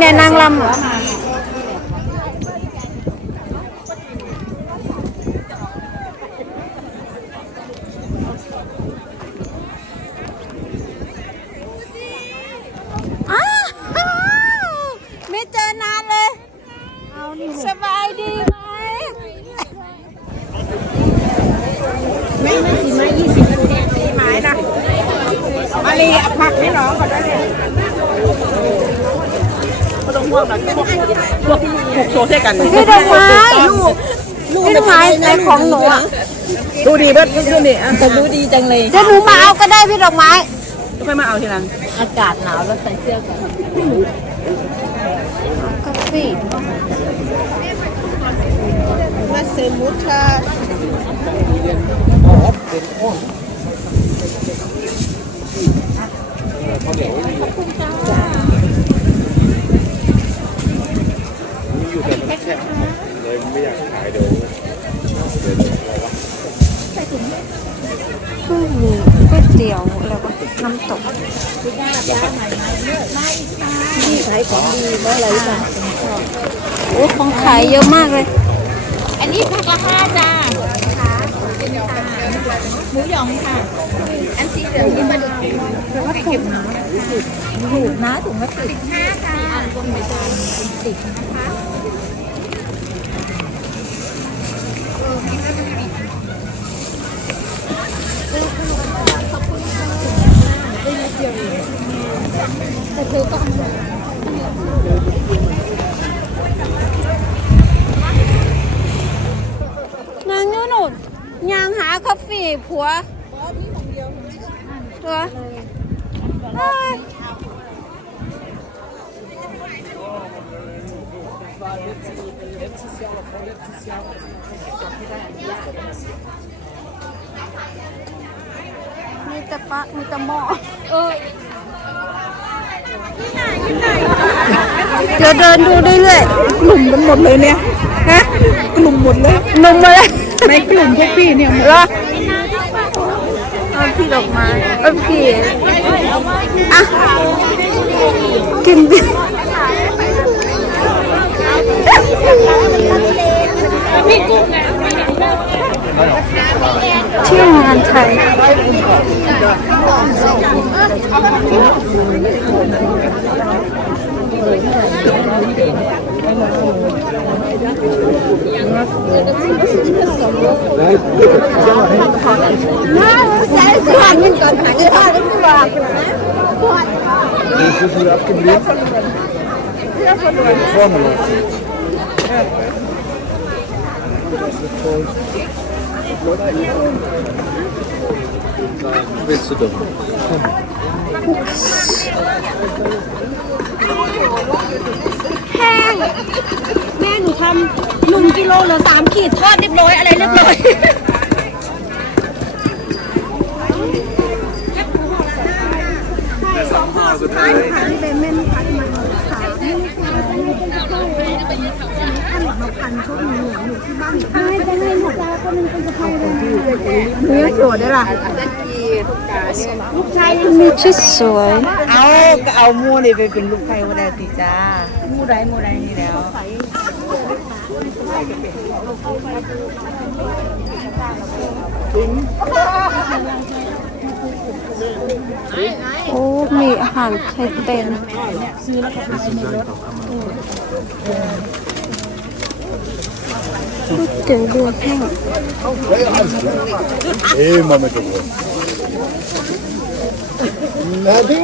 แดงแดงนางลำเหรออ้าวไม่เจอนานเลย สบายดีไหม มาลีเอาผักให้น้องก่อนได้เลยไม่ต้องห่ วงหรอกพวกพวกผูกโซ่เท่กันพี่ดอกไม้พี่ดอกไม้ในของหนูอะดูดีเบิดดูนี่อะแต่ดูดีจังเลยจะหนูมาเอาก็ได้พี่ดอกไม้ค่อยมาเอาทีหลังอากาศหนาวแล้วใส่เสื้อกันกาแฟมาเซมุทา นี่ขายของดีเมื่อไรจ้ะโอ้ของขายเยอะมากเลย อันนี้แพ็คละห้าจ้าหมูหยองค่ะ อันสีเหลืองนี่มาดูเก็บหนาถูกนะถุงละสิบห้าจ้าอ่านรวมไปจานเป็นสิบนะคะ นางยูนุดยางหาคาเฟ่ผัวตัวมีแต่ปะมีแต่หม้อเออ เดี๋ยวเดินดูเรื่อยกลุ่มกันหมดเลยเนี่ยๆฮะกลุ่มหมดเลยหนุ่มมาเลยในกลุ่มพวกพี่เนี่ยเหรอเอาพี่ดอกไม้เอาพี่อะกินดิเที่ยวงานไ嗯好的嗯好的嗯好的 Willst du doch? แห้งแม่หนูทำหนึ่งกิโลเหลือสามขีดทอดเรียบร้อยอะไรเรียบร้อย มาพันช่วงนี้อยู่ที่บ้านไม่ไม่เงิจ้าคนนึงเป็นกะเพราเลยเนื้อโจดได้ล่ะลูกชายยังมีชุดสวย เอาเอามูนี่ไปเป็นลูกไข่วันแรกตีจ้ามูไรมูไรนี่แล้วโอ้มีอาหารไทยเต็มซื้อแล้วก็ไปซื้ในรถ เตี๋ยวเรือแห้ง Immer mit der Uhr. Na du?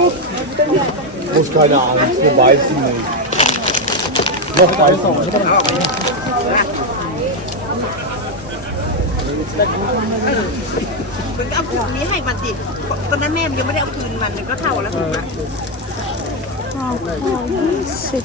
Muss keine Angst, wir beißen nicht. Noch beißen nicht. มึงเอาถุงนี้ให้มันดิตอนนั้นแม่มันยังไม่ได้เอาคืนมันมันก็เท่าแล้วถูกไหมข้าวข้าวยี่สิบ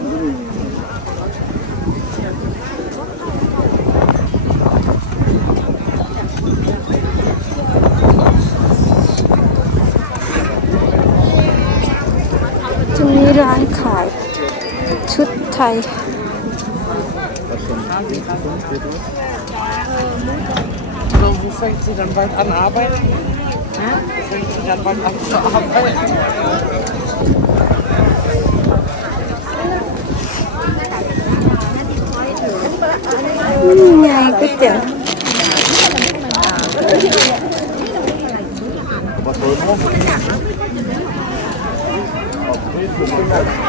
ร้านขายชุดไทย Wo fängt sie dann bald an arbeiten? Fängt sie dann bald an zu arbeiten? นี่ไงก๋วยเตี๋ยว Was soll man?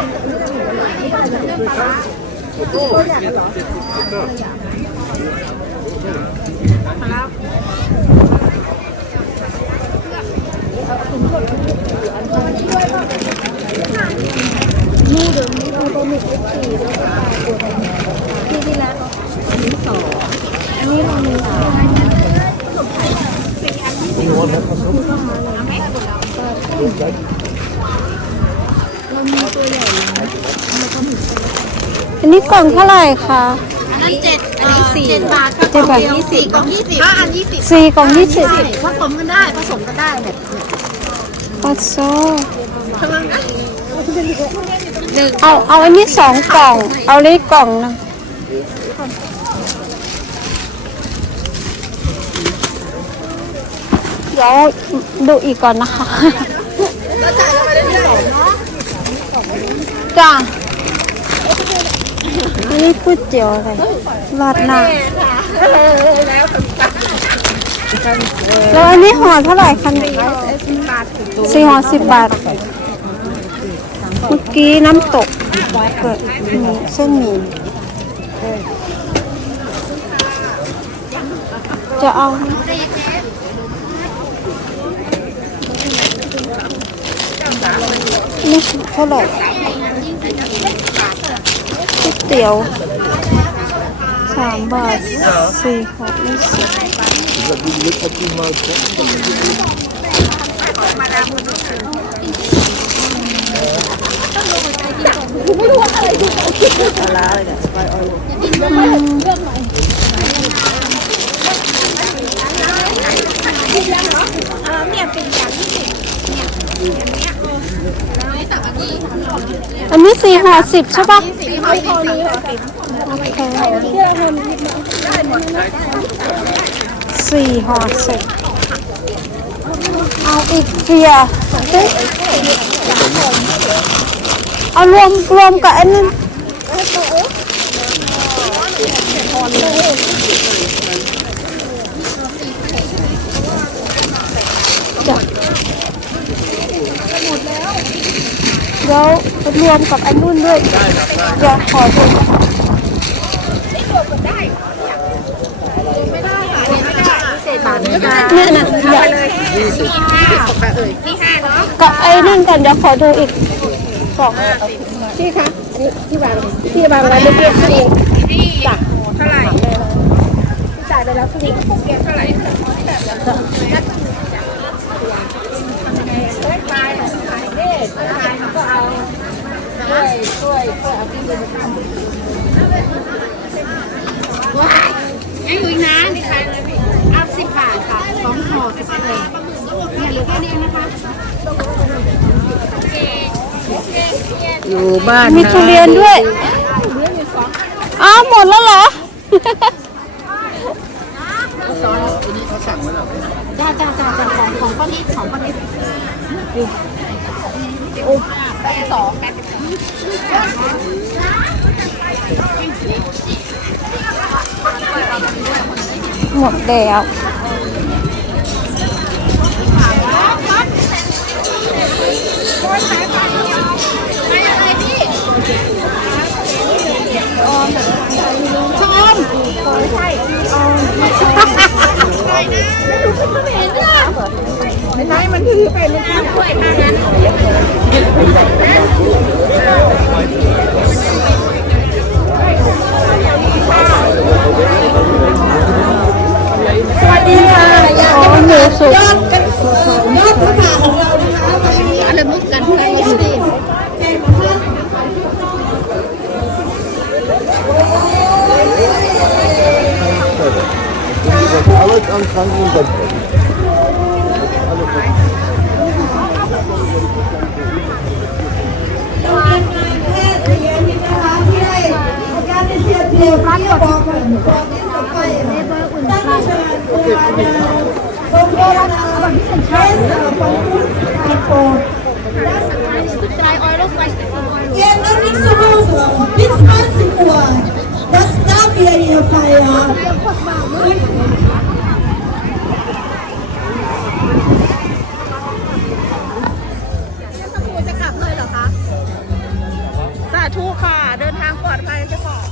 อั นนี้กล่องเท่าไหร่คะอันนั้นเจ็ดอันนี้สี่เจ็ดบาทเจ็ดบาทสี่กล่องยี่สิบห้าอันยี่สิบสี่กล่องยี่สิบผสมกันได้ผสมกันได้แบบปัสโซเอาเอาอันนี้สองกล่อง เอาเลยกล่องหนึงเดี๋ยวดูอีกก่อนนะคะจ้าอั นี้ก๋วยเตี๋ยวอะไรราดหน้าแล้วอันนี้ห่อเท่าไหร่คะเนี่ยสี่ห่อสิบบาท เมื่อกี้น้ำตกเกิดเส้นหมี่จะเอานี่เท่าไหร่ก๋วย เตี๋ยวสามบาทสี่หกยี่สิบเอาอะไรเน สี่ห่อสิบใช่ปะสี่ห่อสิบเอาอีกเสียเอารวมรวมกับอันนั้น เดี๋ยวรวมกับอันนู้นด้วยเดี๋ยวขอดูเนี่ยนะเดี๋ยวกับไอ้นั่นกันเดี๋ยวขอดูอีกกล่องพี่คะที่วางที่วางไว้เมื่อกี้พี่จ้ะเท่าไหร่จ่ายไปแล้วพี่เก็บเท่าไหร่ อยู่บ้านมีทุเรียนด้วยอ้าวหมดแล้วเหรอจ้าจ้าจ้าจ้าของของป้านิดของป้านิดหมดแล้วสวั อหมูสุกยอดพระป่าของเรานะคะอะไรมุกกันได้ยังดี Alles an Kranken und Bett. Ihr noch nicht zu Hause. Bis 20 Uhr. Das darf ihr hier feiern. จะกลับเลยเหรอคะสาธุค่ะ เดินทางปลอดภัยไปค่ะ Thank